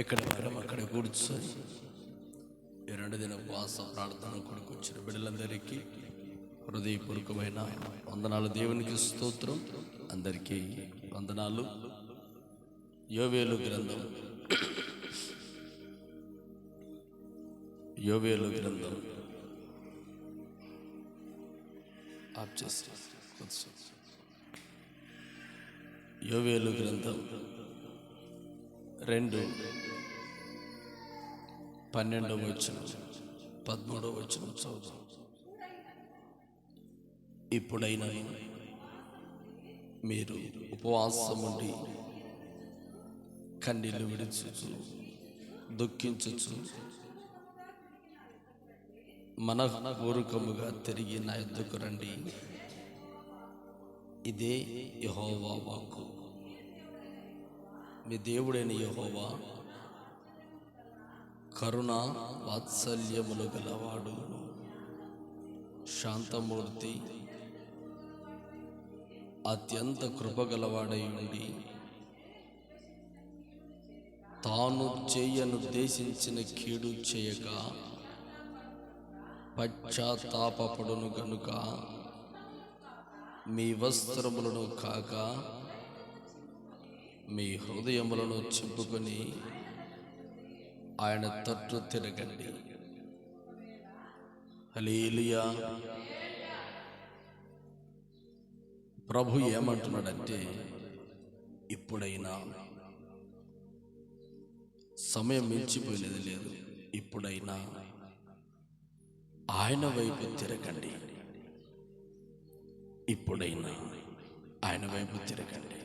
ఎక్కడ వారం అక్కడ కూర్చొని ఈ 2 దిన ఉపవాస ప్రార్థన కొరకు వచ్చిన బిడ్డలందరికీ హృదయపూర్వకమైన వందనాలు. దేవునికి స్తోత్రం. అందరికీ వందనాలు. యోవేలు గ్రంథం ఆప్ చేసి యోవేలు గ్రంథం 2:12-13 చదువు. ఇప్పుడైనా మీరు ఉపవాసం ఉండి కన్నీళ్లు విడుచుచు దుఃఖించుచు మనఃపూర్వకముగా తిరిగి నా యొద్దకు రండి. ఇదే యెహోవా వాక్కు. మీ దేవుడైన యెహోవా కరుణ వాత్సల్యములు గలవాడు, శాంతమూర్తి, అత్యంత కృపగలవాడై ఉండి తాను చేయనుద్దేశించిన కీడు చేయక పశ్చాత్తాపపడును గనుక మీ వస్త్రములను కాక మీ హృదయములను చింపుకొని ఆయన తట్టు తిరగండి. హల్లెలూయా. ప్రభు ఏమంటున్నాడంటే, ఇప్పుడైనా సమయం మించిపోయినది లేదు. ఇప్పుడైనా ఆయన వైపు తిరగండి. ఇప్పుడైనా ఆయన వైపు తిరగండి.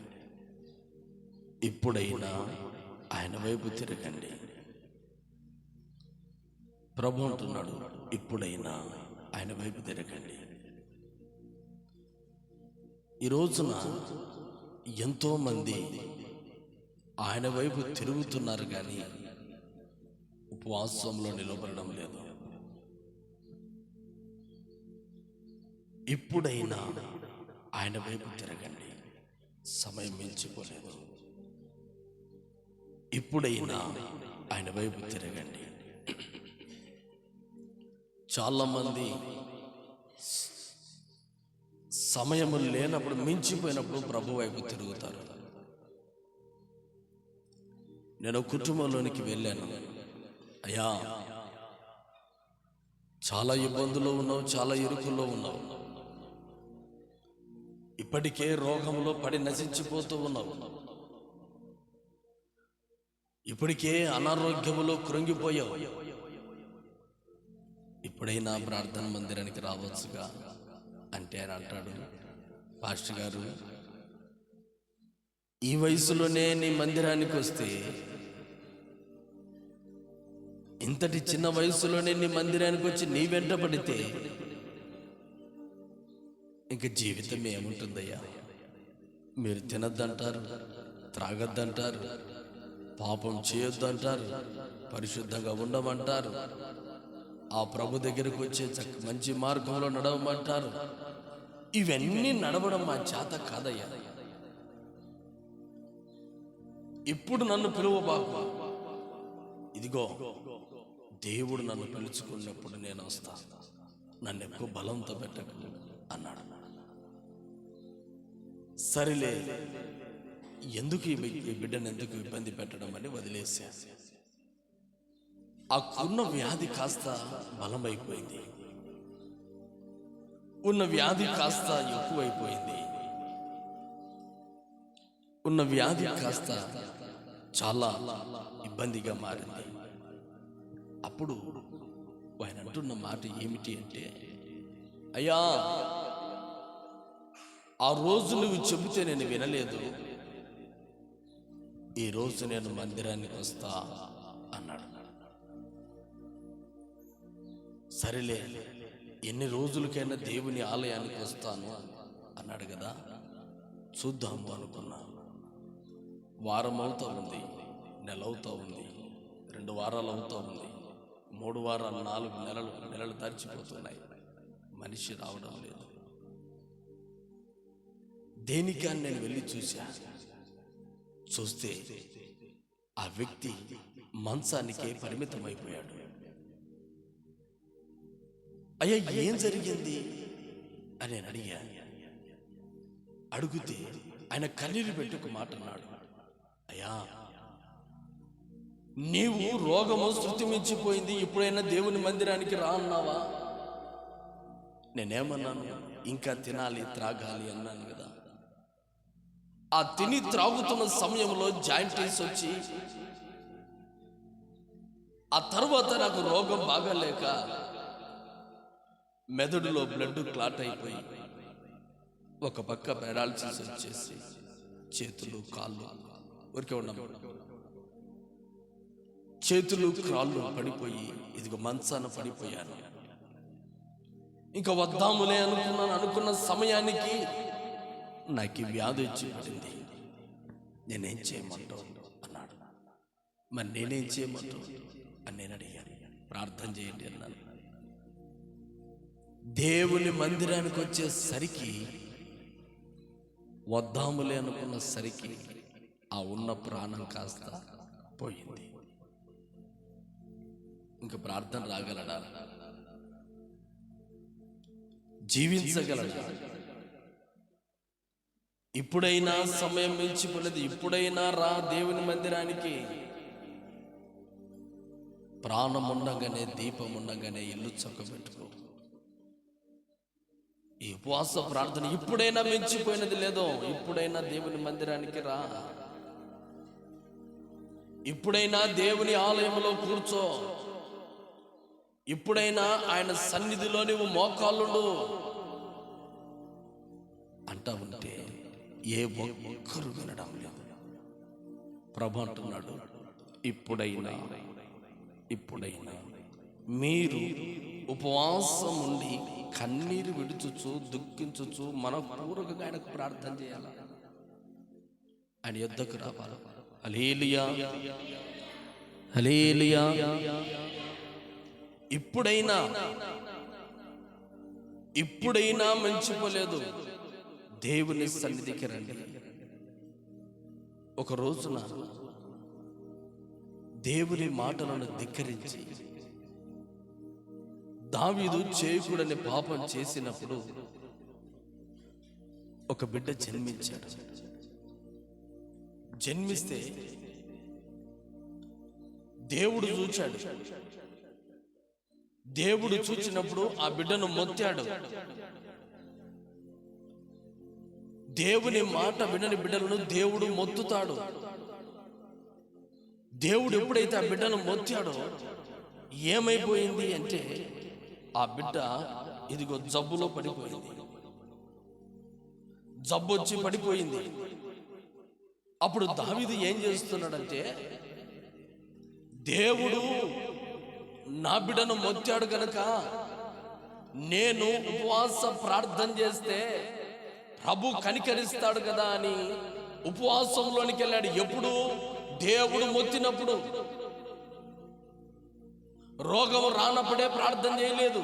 ఇప్పుడైనా ఆయన వైపు తిరగండి. ప్రభు అంటున్నాడు, ఇప్పుడైనా ఆయన వైపు తిరగండి. ఈ రోజున ఎంతోమంది ఆయన వైపు తిరుగుతున్నారు, కానీ ఉపవాసంలో నిలబడడం లేదు. ఇప్పుడైనా ఆయన వైపు తిరగండి. సమయం మించిపోలేదు. ఇప్పుడైనా ఆయన వైపు తిరగండి. చాలా మంది సమయం లేనప్పుడు, మించిపోయినప్పుడు ప్రభు వైపు తిరుగుతారు. నేను కుటుంబంలోనికి వెళ్ళాను. అయ్యా, చాలా ఇబ్బందుల్లో ఉన్నావు, చాలా ఇరుకుల్లో ఉన్నావు, ఇప్పటికే రోగంలో పడి నశించిపోతూ ఉన్నావు, ఇప్పటికే అనారోగ్యములో కృంగిపోయావు. ఇప్పుడైనా ప్రార్థన మందిరానికి రావచ్చుగా అంటే ఆయన అంటాడు, పాస్టర్ గారు, ఈ వయసులోనే నీ మందిరానికి వస్తే, ఇంతటి చిన్న వయసులోనే నీ మందిరానికి వచ్చి నీ వెంట పడితే ఇంక జీవితం ఏముంటుందయ్యా? మీరు తినద్దంటారు, త్రాగద్దంటారు, పాపం చేయొద్దంటారు, పరిశుద్ధంగా ఉండమంటారు, ఆ ప్రభు దగ్గరకు వచ్చే మంచి మార్గంలో నడవమంటారు. ఇవన్నీ నడవడం మా చేత కాదయ్యా. ఇప్పుడు నన్ను పిలువబాకు. ఇదిగో దేవుడు నన్ను పిలుచుకున్నప్పుడు నేను వస్తా, నన్ను ఎక్కువ బలంతో పెట్టకు అన్నాడు. సరిలే, ఎందుకు ఈ బిడ్డను ఎందుకు ఇబ్బంది పెట్టడం అని వదిలేసా. ఆ ఉన్న వ్యాధి కాస్త బలమైపోయింది, ఉన్న వ్యాధి కాస్త ఎక్కువైపోయింది, ఉన్న వ్యాధి కాస్త చాలా ఇబ్బందిగా మారింది. అప్పుడు ఆయన అంటున్న మాట ఏమిటి అంటే, అయ్యా, ఆ రోజు నువ్వు చెబితే నేను వినలేదు, ఈ రోజు నేను మందిరానికి వస్తా అన్నాడు. సరేలే, ఎన్ని రోజులకైనా దేవుని ఆలయానికి వస్తాను అన్నాడు కదా, చూద్దాము అనుకున్నా. వారం అవుతా ఉంది, నెల అవుతా ఉంది, 2 వారాలు అవుతా ఉంది, 3 వారాలు, 4 నెలలు దాచిపోతున్నాయి. మనిషి రావడం లేదు. దేనికని నేను వెళ్ళి చూస్తే ఆ వ్యక్తి మంచానికే పరిమితమైపోయాడు. అయ్యా, ఏం జరిగింది అని నేను అడిగా. అడిగితే ఆయన కన్నీరు పెట్టి ఒక మాట అన్నాడు. అయ్యా, నీవు రోగము శృతి మించిపోయింది, ఇప్పుడైనా దేవుని మందిరానికి రా అన్నావా? నేనేమన్నాను? ఇంకా తినాలి త్రాగాలి అన్నాను కదా. ఆ తిని త్రాగుతున్న సమయంలో జాయింటీస్ వచ్చి, ఆ తర్వాత నాకు రోగం బాగాలేక మెదడులో బ్లడ్ క్లాట్ అయిపోయి ఒక పక్క పెరాలసిస్ వచ్చేసి చేతులు కాళ్ళు ఊరికే ఉన్నాము, చేతులు కాళ్ళు పడిపోయి ఇదిగో మంచాన పడిపోయాను. ఇంకా వద్దాములే అనుకున్న సమయానికి నాకు వ్యాధి వచ్చి పడింది. నేనేం చేయమంటావు అన్నాడు. మరి నేనేం చేయమంటావు అని నేను అడిగాను. ప్రార్థన చేయండి అన్నాను. దేవుని మందిరానికి వచ్చేసరికి వద్దాములే అనుకున్న సరికి ఆ ఉన్న ప్రాణం కాస్త పోయింది. ఇంకా ప్రార్థన రాగలడా? జీవించగలడా? ఇప్పుడైనా సమయం మించిపోలేదు. ఇప్పుడైనా రా దేవుని మందిరానికి. ప్రాణం ఉండగానే, దీపం ఉండగానే ఇల్లు చక్కబెట్టుకో. ఈ ఉపవాస ప్రార్థన ఇప్పుడైనా మించిపోయినది లేదో. ఇప్పుడైనా దేవుని మందిరానికి రా. ఇప్పుడైనా దేవుని ఆలయంలో కూర్చో. ఇప్పుడైనా ఆయన సన్నిధిలో నువ్వు మోకాళ్ళుండు అంటా ఉంటే ఏ ఒక్కరు వినడం లేదు. ప్రభు అంటున్నాడు, ఇప్పుడైనా మీరు ఉపవాసం ఉండి కన్నీరు విడుచుచు దుఃఖించుచు మనపూర్వకంగా ఆయనకు ప్రార్థన చేయాలి. ఆయన యుద్ధకు రావాలి. హల్లెలూయా, హల్లెలూయా. ఇప్పుడైనా మంచిపోలేదు. దేవుని సన్నిధికి రండి. ఒక రోజున దేవుని మాటలను ధిక్కరించి దావీదు చేయకూడని పాపం చేసినప్పుడు ఒక బిడ్డ జన్మించాడు. జన్మిస్తే దేవుడు చూచాడు. దేవుడు చూచినప్పుడు ఆ బిడ్డను మొత్తాడు. దేవుని మాట వినని బిడ్డలను దేవుడు మొత్తుతాడు. దేవుడు ఎప్పుడైతే ఆ బిడ్డను మొత్తాడో ఏమైపోయింది అంటే ఆ బిడ్డ ఇదిగో జబ్బులో పడిపోయింది. జబ్బు వచ్చి పడిపోయింది. అప్పుడు దావీదు ఏం చేస్తున్నాడంటే, దేవుడు నా బిడ్డను మొత్తాడు గనక నేను ఉపవాస ప్రార్థన చేస్తే ప్రభు కనికరిస్తాడు కదా అని ఉపవాసంలోనికి వెళ్ళాడు. ఎప్పుడు? దేవుడు మొత్తినప్పుడు. రోగం రానప్పుడే ప్రార్థన చేయలేదు.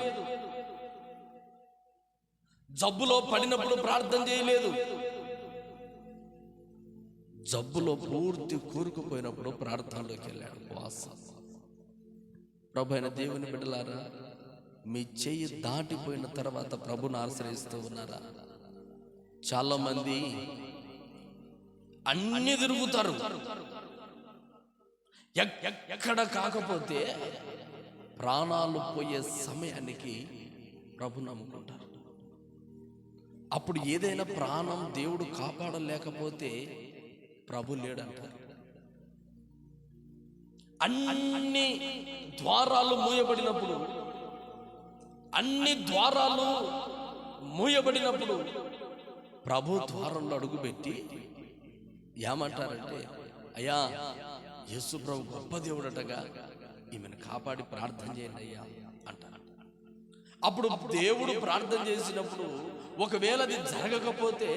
జబ్బులో పడినప్పుడు ప్రార్థన చేయలేదు. జబ్బులో పూర్తి కూరుకుపోయినప్పుడు ప్రార్థనలోకి వెళ్ళాడు. ఉపవాసం. ప్రభు అయిన దేవుని బిడ్డలారా, మీ చెయ్యి దాటిపోయిన తర్వాత ప్రభుని ఆశ్రయిస్తూ ఉన్నారా? చాలా మంది అన్ని తిరుగుతారు, ఎక్కడ కాకపోతే ప్రాణాలు పోయే సమయానికి ప్రభు నమ్ముకుంటారు. అప్పుడు ఏదైనా ప్రాణం దేవుడు కాపాడలేకపోతే ప్రభు లేడంటారు. అన్ని ద్వారాలు మూయబడినప్పుడు ప్రభు ద్వారంలో అడుగుపెట్టి ఏమంటారంటే, అయ్యా, యేసు ప్రభు గొప్ప దేవుడటగా, ఈమెను కాపాడి ప్రార్థన చేయండి అయ్యా అంటారు. అప్పుడు దేవుడు ప్రార్థన చేసినప్పుడు ఒకవేళ అది జరగకపోతే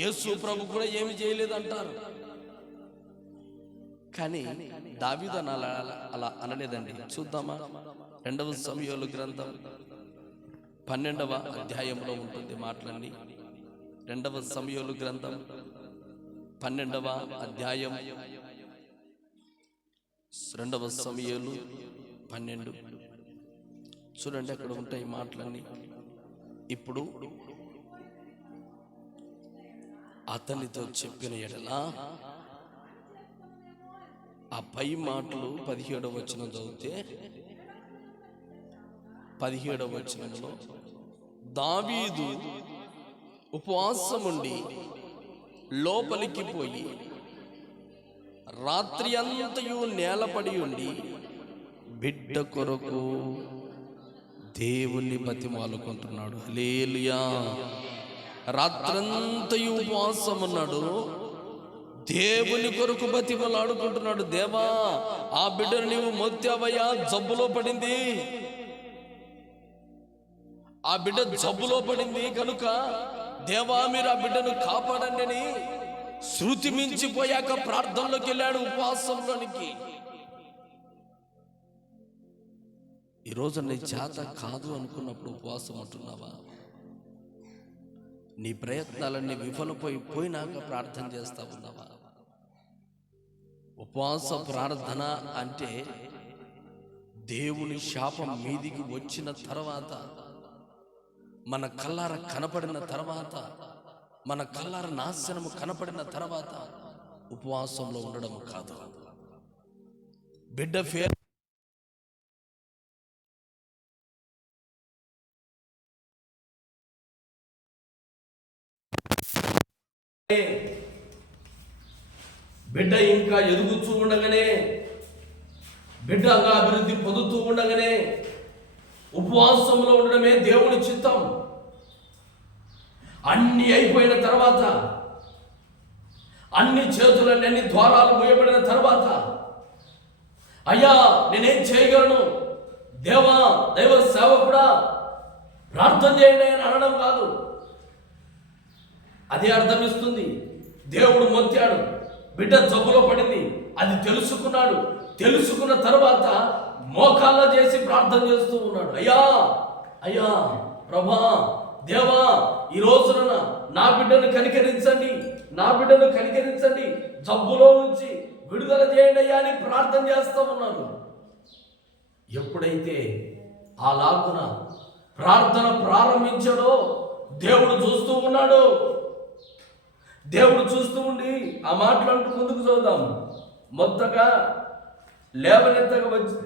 యేసు ప్రభు కూడా ఏమి చేయలేదు అంటారు. కానీ దావీదు అలా అనలేదండి. చూద్దామా? 2వ సమూయేలు గ్రంథం 12వ అధ్యాయంలో ఉంటుంది మాటలన్నీ. 2వ సమూయేలు గ్రంథం 12వ అధ్యాయం 2వ సమూయేలు 12. చూడండి, అక్కడ ఉంటాయి మాటలన్నీ. ఇప్పుడు అతనితో చెప్పిన ఎడల, ఆ పై మాటలు 17వ వచనం చదివితే, 17వ వచనంలో దావీదు ఉపవాసముండి లోపలికి పోయి రాత్రి అంతయు నేలపడి ఉండి బిడ్డ కొరకు దేవుని బతిమాలుకుంటున్నాడు. హల్లెలూయా. రాత్రంతయు ఉపవాసం ఉన్నాడు, దేవుని కొరకు బతిమలాడుకుంటున్నాడు. దేవా, ఆ బిడ్డను నీవు మోత్యావయ్యా, జబ్బులో పడింది, ఆ బిడ్డ జబ్బులో పడింది కనుక దేవా మీరు ఆ బిడ్డను కాపాడండి అని శృతి మించిపోయాక ప్రార్థనలోకి వెళ్ళాడు, ఉపవాసంలోనికి. ఈరోజు నీ చేత కాదు అనుకున్నప్పుడు ఉపవాసం ఉంటున్నావా? నీ ప్రయత్నాలన్నీ విఫలపోయినాక ప్రార్థన చేస్తా ఉన్నావా? ఉపవాస ప్రార్థన అంటే దేవుని శాపం మీదికి వచ్చిన తర్వాత, మన కల్లార కనపడిన తర్వాత, మన కల్లార నాశనము కనపడిన తర్వాత ఉపవాసంలో ఉండడం కాదు. బిడ్డ బిడ్డ ఇంకా ఎదుగుతూ ఉండగానే, బిడ్డగా అభివృద్ధి పొందుతూ ఉండగానే ఉపవాసంలో ఉండడమే దేవుని చిత్తం. అన్ని అయిపోయిన తర్వాత, అన్ని చేతులన్నీ, అన్ని ద్వారాలు మూయబడిన తర్వాత, అయ్యా నేనేం చేయగలను, దేవా దైవ సేవకుడా ప్రార్థన చేయండి అని అనడం కాదు. అదే అర్థమిస్తుంది. దేవుడు మొత్తాడు, బిడ్డ జబ్బులో పడింది, అది తెలుసుకున్నాడు. తెలుసుకున్న తర్వాత మోకాళ్ళ చేసి ప్రార్థన చేస్తూ ఉన్నాడు. అయ్యా అయ్యా ప్రభా దేవా, ఈ రోజున నా బిడ్డను కనికరించండి, నా బిడ్డను కనికరించండి, జబ్బులో నుంచి విడుదల చేయండి అయ్యా అని ప్రార్థన చేస్తూ ఉన్నాడు. ఎప్పుడైతే ఆ లాగున ప్రార్థన ప్రారంభించాడో దేవుడు చూస్తూ ఉన్నాడు. దేవుడు చూస్తూ ఉండి ఆ మాటలంటూ ముందుకు చూద్దాం. మొత్తగా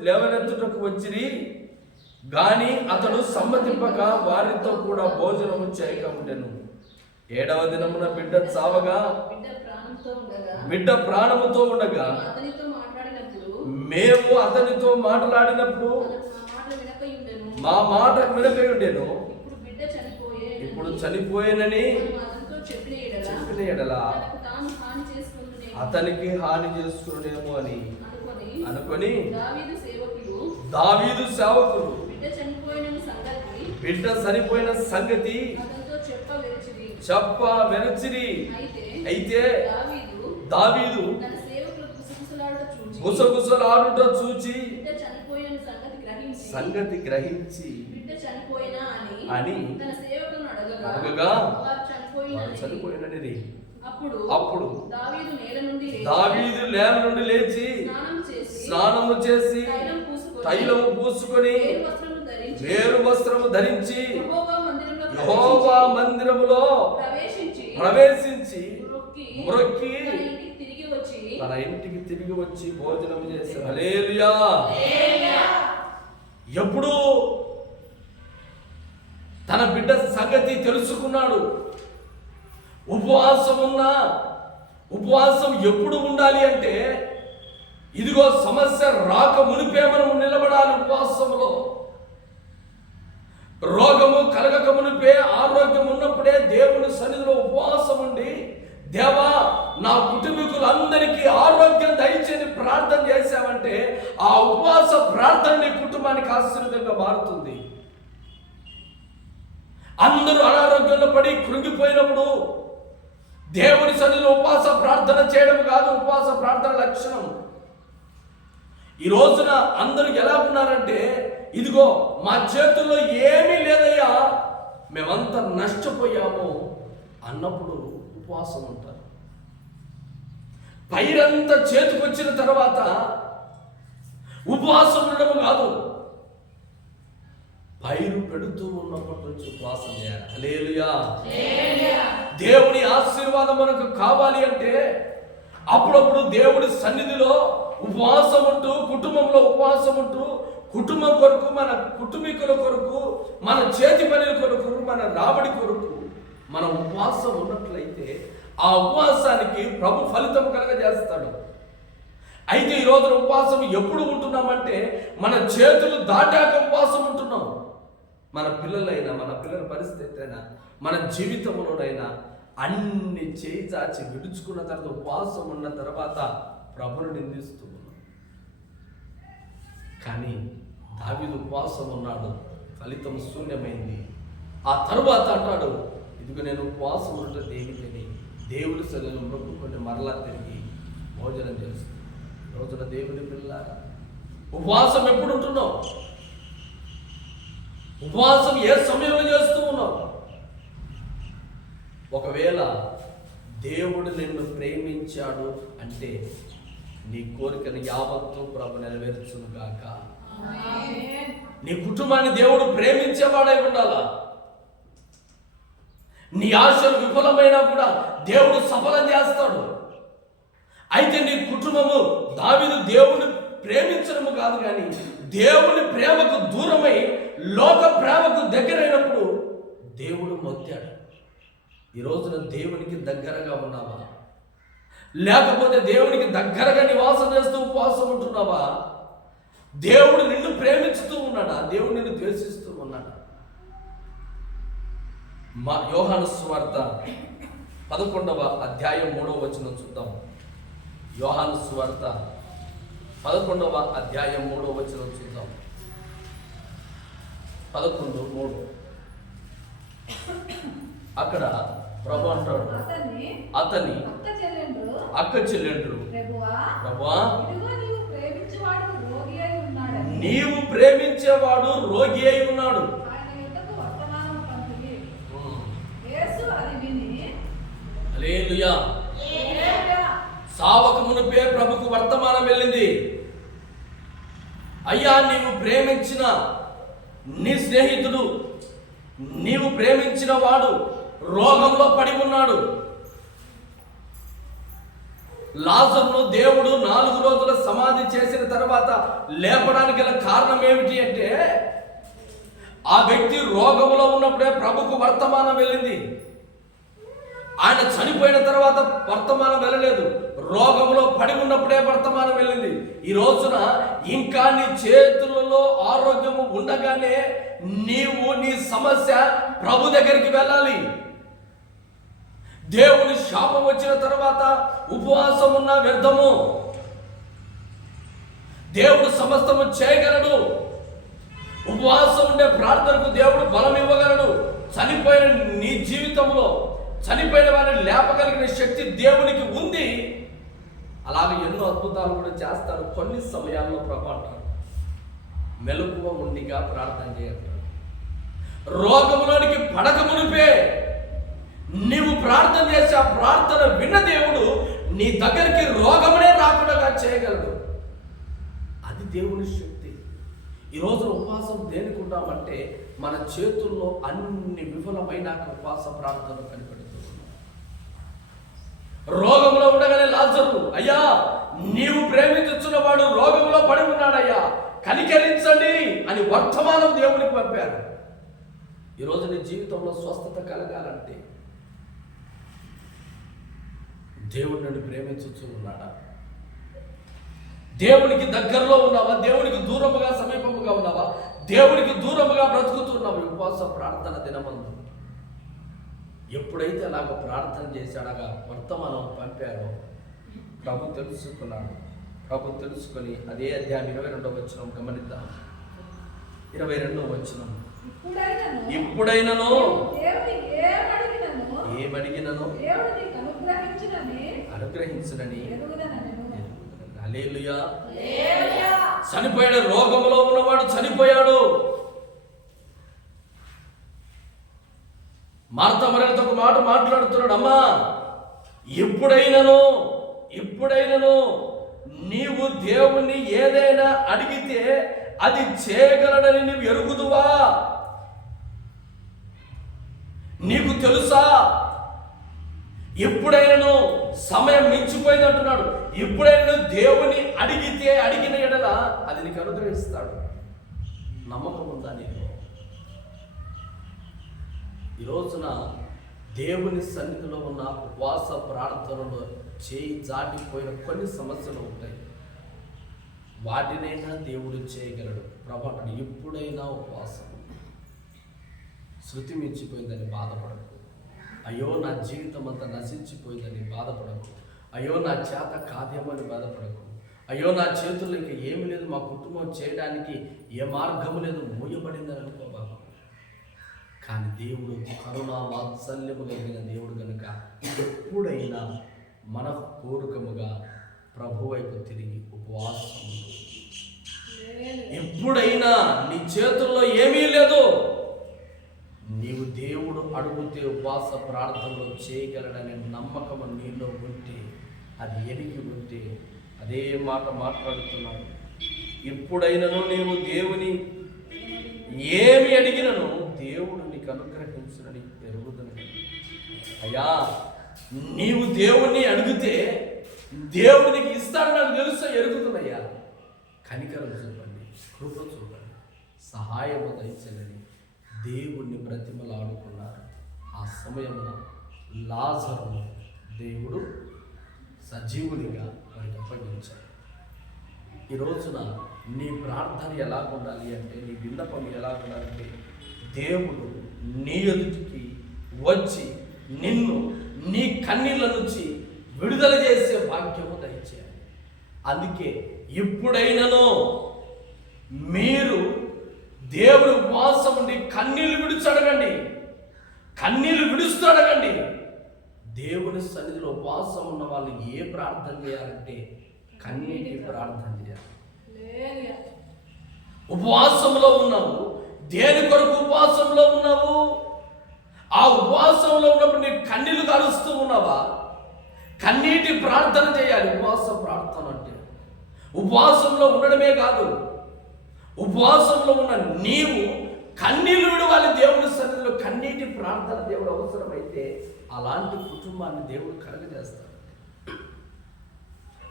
లేవనెత్తుటకు వచ్చిరి గాని అతడు సమ్మతింపక వారితో కూడా భోజనము చేయక ఉండెను. 7వ దినమున బిడ్డ చావగా, బిడ్డ ప్రాణముతో ఉండగా మేము అతనితో మాట్లాడినప్పుడు మా మాట వినపై ఉండెను. ఇప్పుడు చనిపోయేనని చెప్పిన ఎడల అతనికి హాని చేసుకునేమో అని అనుకొని దావీదు సేవకులు బిడ్డ చనిపోయిన సంగతి చెప్ప వెరచిరి. అయితే దావీదు గుసగుసలాడుట చూచి సంగతి గ్రహించి అని అడగగా చనిపోయినది. అప్పుడు దావీదు నేల నుండి లేచి స్నానము చేసి తైలము పూసుకొని వేరు వస్త్రము ధరించి యెహోవా మందిరములో ప్రవేశించి మొక్కి తన ఇంటికి తిరిగి వచ్చి భోజనం చేసి హల్లెలూయా. ఎప్పుడు తన బిడ్డ సంగతి తెలుసుకున్నాడు. ఉపవాసం ఎప్పుడు ఉండాలి అంటే, ఇదిగో సమస్య రాక మునిపే మనం నిలబడాలి. ఉపవాసంలో రోగము కలగక మునిపే, ఆరోగ్యం ఉన్నప్పుడే దేవుని సన్నిధిలో ఉపవాసం ఉండి, దేవా నా కుటుంబీకులందరికీ ఆరోగ్యం దయచేసి ప్రార్థన చేశామంటే ఆ ఉపవాస ప్రార్థన నీ కుటుంబానికి ఆశీర్వాదంగా మారుతుంది. అందరూ అనారోగ్యంలో పడి కృంగిపోయినప్పుడు దేవుని సన్నిధిలో ఉపవాస ప్రార్థన చేయడం కాదు ఉపవాస ప్రార్థన లక్షణం. ఈ రోజున అందరూ ఎలా ఉన్నారంటే, ఇదిగో మా చేతుల్లో ఏమీ లేదయ్యా, మేమంతా నష్టపోయాము అన్నప్పుడు ఉపవాసం ఉంటారు. పైరంతా చేతికొచ్చిన తర్వాత ఉపవాసం ఉండడం కాదు, పైరు పెడుతూ ఉన్నప్పటి నుంచి ఉపవాసం చేయాలి. హల్లెలూయా. దేవుని ఆశీర్వాదం మనకు కావాలి అంటే అప్పుడప్పుడు దేవుడి సన్నిధిలో ఉపవాసం ఉంటూ, కుటుంబంలో ఉపవాసం ఉంటూ, కుటుంబం కొరకు, మన కుటుంబీకుల కొరకు, మన చేతి పనుల కొరకు, మన రాబడి కొరకు మనం ఉపవాసం ఉన్నట్లయితే ఆ ఉపవాసానికి ప్రభు ఫలితం కలగజేస్తాడు. అయితే ఈ రోజున ఉపవాసం ఎప్పుడు ఉంటున్నామంటే మన చేతులు దాటాక ఉపవాసం ఉంటున్నాం. మన పిల్లలైనా, మన పిల్లల పరిస్థితి అయినా, మన జీవితంలోనైనా అన్ని చేయి చాచి విడుచుకున్న తర్వాత ఉపవాసం ఉన్న తర్వాత ప్రభుని నిందిస్తూ ఉన్నాం. కానీ దావీదు ఉపవాసం ఉన్నాడు, ఫలితం శూన్యమైంది. ఆ తరువాత అంటాడు, ఇదిగో నేను ఉపవాసం ఉండటం దేనికని దేవుడి సన్నిధిలో మొక్కుకొని మరలా తిరిగి భోజనం చేస్తాను. రోజున దేవుని పిల్లారా, ఉపవాసం ఎప్పుడు ఉంటున్నావు? ఉపవాసం ఏ సమయంలో చేస్తూ ఉన్నావు? ఒకవేళ దేవుడు నిన్ను ప్రేమించాడు అంటే నీ కోరికను యావత్తు ప్రభు నెరవేర్చును గాక. నీ కుటుంబాన్ని దేవుడు ప్రేమించేవాడై ఉండాలా. నీ ఆశలు విఫలమైనా కూడా దేవుడు సఫలం చేస్తాడు. అయితే నీ కుటుంబము దావీదు దేవుని ప్రేమించడము కాదు, కానీ దేవుని ప్రేమకు దూరమై లోక ప్రేమకు దగ్గరైనప్పుడు దేవుడు మొత్తాడు. ఈ రోజున దేవునికి దగ్గరగా ఉన్నావా? లేకపోతే దేవునికి దగ్గరగా నివాసం చేస్తూ ఉపవాసం ఉంటున్నావా? దేవుడు నిన్ను ప్రేమించుతూ ఉన్నాడా? దేవుడు నిన్ను ద్వేషిస్తూ ఉన్నాడా? యోహాను సువార్త 11వ అధ్యాయం 3వ వచనం చూద్దాం. యోహాను సువార్త 11వ అధ్యాయం 3వ వచనం చూద్దాం. 11:3 అక్కడ ప్రభు అంటాడు, అతని అక్క చెల్లెండ్రు, ప్రభువా నీవు ప్రేమించేవాడు రోగి అయి ఉన్నాడు. హల్లెలూయా. సావక మునిపే ప్రభుకు వర్తమానం వెళ్ళింది, అయ్యా నీవు ప్రేమించిన నీ స్నేహితుడు, నీవు ప్రేమించిన వాడు రోగంలో పడి ఉన్నాడు. లాజరును దేవుడు 4 రోజుల సమాధి చేసిన తర్వాత లేపడానికి గల కారణం ఏమిటి అంటే ఆ వ్యక్తి రోగంలో ఉన్నప్పుడే ప్రభుకు వర్తమానం వెళ్ళింది. ఆయన చనిపోయిన తర్వాత వర్తమానం వెళ్ళలేదు, రోగంలో పడి ఉన్నప్పుడే వర్తమానం వెళ్ళింది. ఈ రోజున ఇంకా నీ చేతులలో ఆరోగ్యము ఉండగానే నీవు నీ సమస్య ప్రభు దగ్గరికి వెళ్ళాలి. దేవుని శాపం వచ్చిన తర్వాత ఉపవాసం ఉన్న వ్యర్థము. దేవుడు సమస్తము చేయగలడు. ఉపవాసం ఉండే ప్రార్థనకు దేవుడు బలం ఇవ్వగలడు. చనిపోయిన నీ జీవితంలో చనిపోయిన వారిని లేపగలిగిన శక్తి దేవునికి ఉంది. అలాగే ఎన్నో అద్భుతాలు కూడా చేస్తాడు. కొన్ని సమయాల్లో ప్రభు అంటాడు, మెలకువ ఉండిగా ప్రార్థన చేయండి. రోగంలోనికి పడక మునిపే నీవు ప్రార్థన చేసి ఆ ప్రార్థన విన్న దేవుడు నీ దగ్గరికి రోగమునే రాకుండా చేయగలడు. అది దేవుని శక్తి. ఈరోజు ఉపవాసం దేనికి ఉంటామంటే మన చేతుల్లో అన్ని విఫలమైన ఉపవాస ప్రార్థన కనిపెడుతుంది. రోగంలో ఉండగానే లాజరు, అయ్యా నీవు ప్రేమించుచున్నవాడు రోగంలో పడి ఉన్నాడయ్యా, కనికరించండి అని వర్తమానం దేవునికి పంపారు. ఈరోజు నీ జీవితంలో స్వస్థత కలగాలంటే దేవుడు నన్ను ప్రేమించుచు ఉన్నాడా? దేవునికి దగ్గరలో ఉన్నావా? దేవునికి దూరముగా సమీపముగా ఉన్నావా? దేవునికి దూరముగా బ్రతుకుతున్నావు. ఉపవాస ప్రార్థన దినమందు ఎప్పుడైతే అలాగ ప్రార్థన చేశాడగా వర్తమానం పంపారో ప్రభు తెలుసుకున్నాడు. ప్రభు తెలుసుకొని అదే అధ్యాయం 22వ వచనం గమనిద్దాం. 22వ వచనం, ఇప్పుడైనను ఏమడిగినను అనుగ్రహించునని. హల్లెలూయా. చనిపోయాడు, రోగంలో ఉన్నవాడు చనిపోయాడు. మార్త మరియలతో ఒక మాట మాట్లాడుతున్నాడు, అమ్మా ఇప్పుడైనను నీవు దేవుణ్ణి ఏదైనా అడిగితే అది చేయగలడని నీవు ఎరుగుదువా? నీకు తెలుసా? ఎప్పుడైనా సమయం మించిపోయింది అంటున్నాడు. ఎప్పుడైనా దేవుని అడిగితే అడిగిన ఎడల అది నీకు అనుగ్రహిస్తాడు. నమ్మకం ఉందా నీకు? ఈ రోజున దేవుని సన్నిధిలో ఉన్న ఉపవాస ప్రార్థనలో చేయి జాటిపోయిన కొన్ని సమస్యలు ఉంటాయి. వాటినైనా దేవుడు చేయగలడు. ప్రభావం ఎప్పుడైనా ఉపవాసం శృతి మించిపోయిందని బాధపడకు. అయ్యో నా జీవితం అంతా నశించిపోయిందని బాధపడకు. అయ్యో నా చేత కాదేమని బాధపడకు. అయ్యో నా చేతుల్లో ఇంకా ఏమి లేదు, మా కుటుంబం చేయడానికి ఏ మార్గము లేదు, మూయబడిందని అనుకో బాబా. కానీ దేవుడు కరుణా వాత్సల్యము కలిగిన దేవుడు కనుక ఎప్పుడైనా మనపూర్వకముగా ప్రభు వైపు తిరిగి ఉపవాసం. ఎప్పుడైనా నీ చేతుల్లో ఏమీ లేదు, నీవు దేవుడు అడుగుతే ఉపవాస ప్రార్థనలో చేయగలడనే నమ్మకము నీలో ఉంటే, అది ఎరిగి ఉంటే, అదే మాట మాట్లాడుతున్నాడు. ఎప్పుడైనాను నీవు దేవుని ఏమి అడిగినను దేవుడు నీకు అనుగ్రహించునని ఎరుగుదని. అయ్యా, నీవు దేవుణ్ణి అడిగితే దేవుడు నీకు ఇస్తాడు, నాకు తెలుసు, ఎరుగుతుందయ్యా. కనికరం చూపండి, కృప చూపండి, సహాయము దయచేయండి. దేవుణ్ణి బ్రతిమలాడుకున్నారు. ఆ సమయంలో లాజరును దేవుడు సజీవునిగా వారికి అప్పగించాడు. ఈ రోజున నీ ప్రార్థన ఎలా ఉండాలి అంటే, నీ విన్నపం ఎలా ఉండాలంటే, దేవుడు నీ ఎదుటికి వచ్చి నిన్ను నీ కన్నీళ్ళ నుంచి విడుదల చేసే భాగ్యము దయచేయాలి. అందుకే ఎప్పుడైనానో మీరు దేవుడు ఉపవాసం ఉండి కన్నీళ్లు విడిచి అడగండి. కన్నీళ్లు విడుస్తూ అడగండి. దేవుని సన్నిధిలో ఉపవాసం ఉన్న వాళ్ళు ఏ ప్రార్థన చేయాలంటే కన్నీటి ప్రార్థన చేయాలి. ఉపవాసంలో ఉన్నావు, దేని కొరకు ఉపవాసంలో ఉన్నావు? ఆ ఉపవాసంలో ఉన్నప్పుడు నీ కన్నీళ్లు కారుస్తూ ఉన్నావా? కన్నీటి ప్రార్థన చేయాలి. ఉపవాస ప్రార్థన అంటే ఉపవాసంలో ఉండడమే కాదు, ఉపవాసంలో ఉన్న నీవు కన్నీళ్లు విడవాలి దేవుని సన్నిధిలో. కన్నీటి ప్రార్థన దేవుడు అవసరమైతే అలాంటి కుటుంబాన్ని దేవుడు కలుగజేస్తాడు.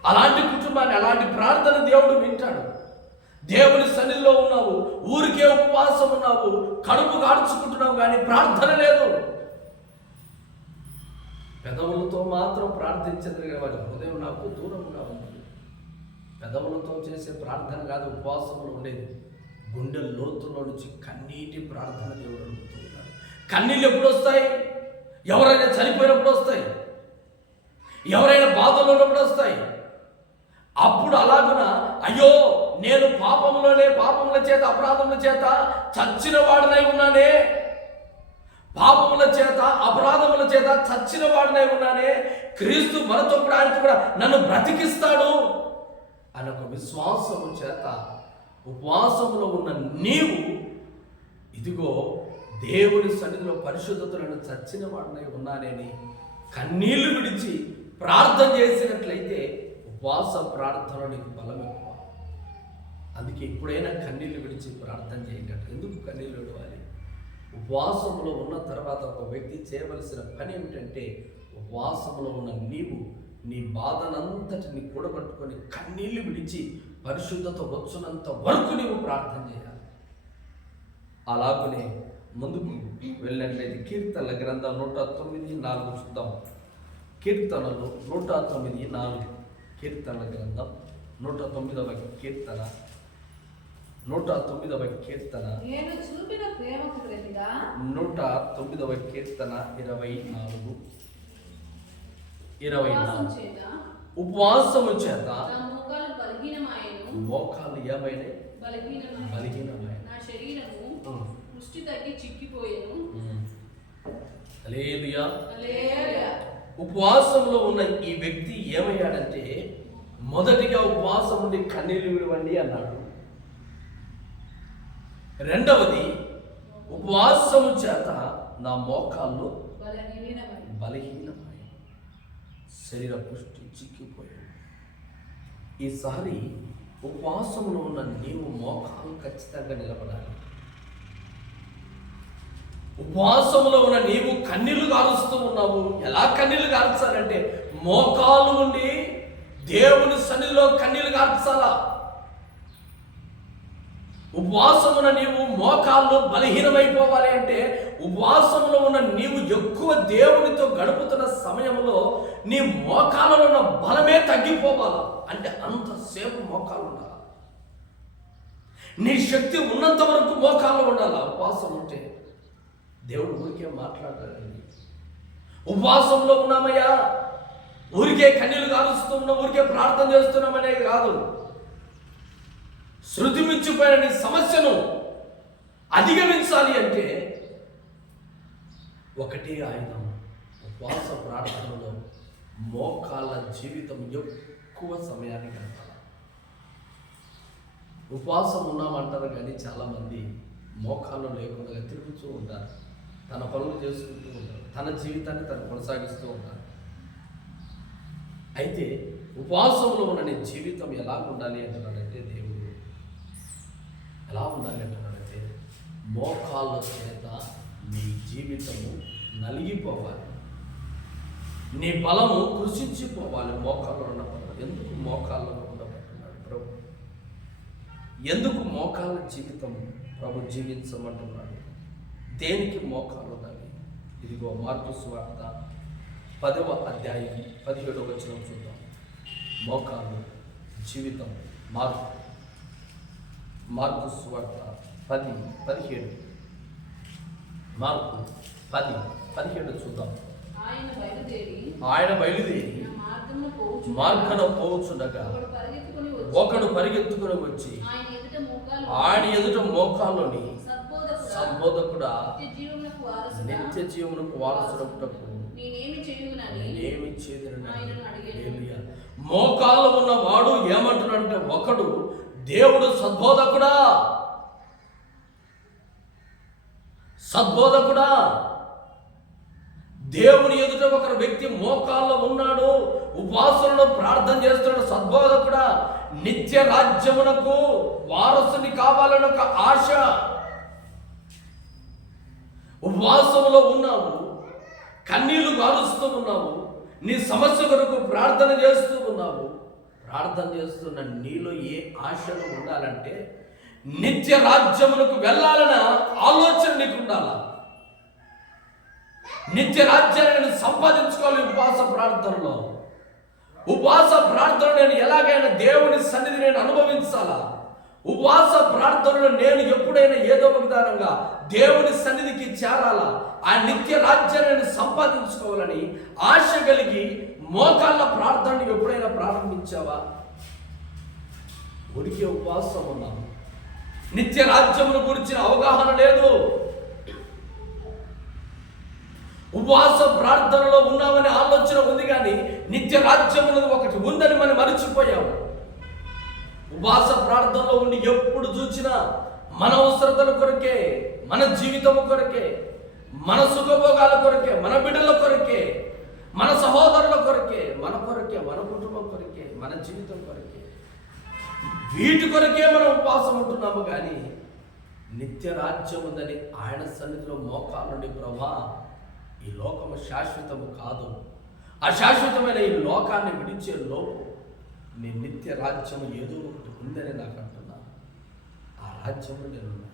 అలాంటి కుటుంబాన్ని, అలాంటి ప్రార్థన దేవుడు వింటాడు. దేవుని సన్నిధిలో ఉన్నావు, ఊరికే ఉపవాసం ఉన్నావు, కడుపు కాడ్చుకుంటున్నావు, కానీ ప్రార్థన లేదు. పెదవులతో మాత్రం ప్రార్థించదు, వారి హృదయం నాకు దూరంగా ఉంది. పెదవులతో చేసే ప్రార్థన కాదు ఉపవాసంలో ఉండేది. గుండె లోతుల్లో నుంచి కన్నీటి ప్రార్థన దేవుడు అడుగుతున్నాడు. కన్నీళ్ళు ఎప్పుడు వస్తాయి? ఎవరైనా చనిపోయినప్పుడు వస్తాయి, ఎవరైనా బాధల్లో ఉన్నప్పుడు వస్తాయి. అప్పుడు అలాగున అయ్యో నేను పాపముల చేత అపరాధముల చేత చచ్చిన వాడినై ఉన్నానే, పాపముల చేత అపరాధముల చేత చచ్చిన వాడినై ఉన్నానే, క్రీస్తు మనతో కూడా ఆయనతో కూడా నన్ను బ్రతికిస్తాడు అనే ఒక విశ్వాసము చేత ఉపవాసంలో ఉన్న నీవు ఇదిగో దేవుని సన్నిధిలో పరిశుద్ధతలను చచ్చిన వాడినై ఉన్నానని కన్నీళ్లు విడిచి ప్రార్థన చేసినట్లయితే ఉపవాస ప్రార్థన నీకు బలం ఎక్కువ. అందుకే ఎప్పుడైనా కన్నీళ్లు విడిచి ప్రార్థన చేయగలరు. ఎందుకు కన్నీళ్లు విడవాలి? ఉపవాసంలో ఉన్న తర్వాత ఒక వ్యక్తి చేయవలసిన పని ఏమిటంటే, ఉపవాసంలో ఉన్న నీవు నీ బాధనంతటిని కూడబట్టుకొని కన్నీళ్లు విడిచి పరిశుద్ధత వచ్చునంత వరకు నీవు ప్రార్థన చేయాలి. అలాగనే ముందుకు వెళ్ళినట్లయితే కీర్తనల గ్రంథం 109:4 చూద్దాం. కీర్తనలు 109:4. కీర్తనల గ్రంథం 109వ కీర్తన 109వ కీర్తన 109వ కీర్తన 24. ఉపవాసము చేత మోకాలు ఏమైనా బలహీనమైన నా శరీరము పుష్టి తగ్గి చిక్కిపోయేను. హల్లెలూయా. ఉపవాసంలో ఉన్న ఈ వ్యక్తి ఏమయ్యాడంటే, మొదటిగా ఉపవాసం ఉండి కన్నీళ్లు విడవండి అన్నాడు. రెండవది, ఉపవాసము చేత నా మోకాళ్ళు బలహీనమై శరీర పుష్టి చిక్కిపోయాడు. ఈసారి ఉపవాసంలో ఉన్న నీవు మోకాలు ఖచ్చితంగా నిలబడాలి. ఉపవాసంలో ఉన్న నీవు కన్నీళ్లు కారుస్తూ ఉన్నావు. ఎలా కన్నీళ్లు కార్చాలంటే మోకాలు ఉండి దేవుని సన్నిధిలో కన్నీళ్లు కార్చాలా. ఉపవాసమున నీవు మోకాళ్ళు బలహీనమైపోవాలి అంటే ఉపవాసంలో ఉన్న నీవు ఎక్కువ దేవునితో గడుపుతున్న సమయంలో నీ మోకాళ్ళలో ఉన్న బలమే తగ్గిపోవాలి. అంటే అంతసేపు మోకాళ్ళు ఉండాలి. నీ శక్తి ఉన్నంత వరకు మోకాళ్ళు ఉండాలి. ఉపవాసం ఉంటే దేవుడు ఊరికే మాట్లాడాలండి. ఉపవాసంలో ఉన్నామయ్యా, ఊరికే కన్నీళ్లు కాలుస్తూ ఉన్నాం, ఊరికే ప్రార్థన చేస్తున్నామనే కాదు. శృతి మించిపోయిన నీ సమస్యను అధిగమించాలి అంటే ఒకటే ఆయుధం, ఉపవాస ప్రార్థనలో మోకాళ్ళ జీవితం ఎక్కువ సమయాన్ని గడపాలి. ఉపవాసం ఉన్నామంటారు కానీ చాలామంది మోకాళ్ళు లేకుండా తిరుగుతూ ఉంటారు, తన పనులు చేసుకుంటూ ఉంటారు, తన జీవితాన్ని తను కొనసాగిస్తూ ఉంటారు. అయితే ఉపవాసంలో ఉన్న నీ జీవితం ఎలా ఉండాలి అంటున్నాడంటే దేవుడు ఎలా ఉండాలి అంటున్నాడంటే మోకాళ్ళ చేత నీ జీవితము నలిగిపోవాలి, నీ బలము కృషించిపోవాలి. మోకాళ్ళు ఉన్నప్పుడు ఎందుకు మోకాళ్ళలో ఉండబట్టున్నాడు ప్రభు? ఎందుకు మోకాళ్ళ జీవితం ప్రభు జీవించమంటున్నాడు? దేనికి మోకాలు ఉండాలి? ఇదిగో మార్కు సువార్త 10వ అధ్యాయం 17వ వచనం చూద్దాం. మోకాలు జీవితం మార్కు సువార్త 10:17. మార్కు 10:17 చూద్దాం. ఆయన బయలుదేరి మార్గన పోవచ్చుండగా ఒకడు పరిగెత్తుకుని వచ్చి ఆయన ఎదుట మోకాల్లోని సంబోధకుడా నిత్య జీవమునకు వారసుడపుటకు నేనేమి చేదునని మోకాల్లో ఉన్న వాడు ఏమంటున్నాడంటే ఒకడు దేవుడు సద్బోధకుడా దేవుని ఎదుట ఒక వ్యక్తి మోకాల్లో ఉన్నాడు, ఉపవాసంలో ప్రార్థన చేస్తున్నాడు, సద్బోధకుడా, నిత్య రాజ్యమునకు వారసుని కావాలని ఒక ఆశ. ఉపవాసంలో ఉన్నావు, కన్నీళ్లు గారుస్తూ ఉన్నావు, నీ సమస్య కొరకు ప్రార్థన చేస్తూ ఉన్నావు. ప్రార్థన చేస్తున్న నీలో ఏ ఆశలు ఉండాలంటే నిత్య రాజ్యమునకు వెళ్ళాలన్న ఆలోచన నీకు ఉండాలా. నిత్య రాజ్యాన్ని నేను సంపాదించుకోవాలి. ఉపవాస ప్రార్థనలో నేను ఎలాగైనా దేవుని సన్నిధి నేను అనుభవించాలా. ఉపవాస ప్రార్థనలో నేను ఎప్పుడైనా ఏదో ఒక విధానంగా దేవుని సన్నిధికి చేరాలా, ఆ నిత్య రాజ్యాన్ని నేను సంపాదించుకోవాలని ఆశ కలిగి మోకాళ్ళ ప్రార్థనను ఎప్పుడైనా ప్రారంభించావా? ఉడికే ఉపవాసం ఉన్నాము, నిత్య రాజ్యమును గురించిన అవగాహన లేదు. ఉపవాస ప్రార్థనలో ఉన్నామనే ఆలోచన ఉంది కానీ నిత్య రాజ్యం అనేది ఒకటి ఉందని మనం మరిచిపోయాము. ఉపవాస ప్రార్థనలో ఉండి ఎప్పుడు చూసినా మన అవసరతల కొరకే, మన జీవితం కొరకే, మన సుఖభోగాల కొరకే, మన బిడ్డల కొరకే, మన సహోదరుల కొరకే, మన కొరకే, మన కుటుంబం కొరకే, మన జీవితం కొరకే, వీటి కొరకే మనం ఉపవాసం ఉంటున్నాము. కానీ నిత్య రాజ్యం ఉందని ఆయన సన్నిధిలో మోకాలు నుండి ప్రభా, ఈ లోకము శాశ్వతము కాదు, అశాశ్వతమైన ఈ లోకాన్ని విడిచే లోపు నీ నిత్య రాజ్యము ఏదో ఒకటి ఉందని నాకు అంటున్నా. ఆ రాజ్యము నేనున్నా,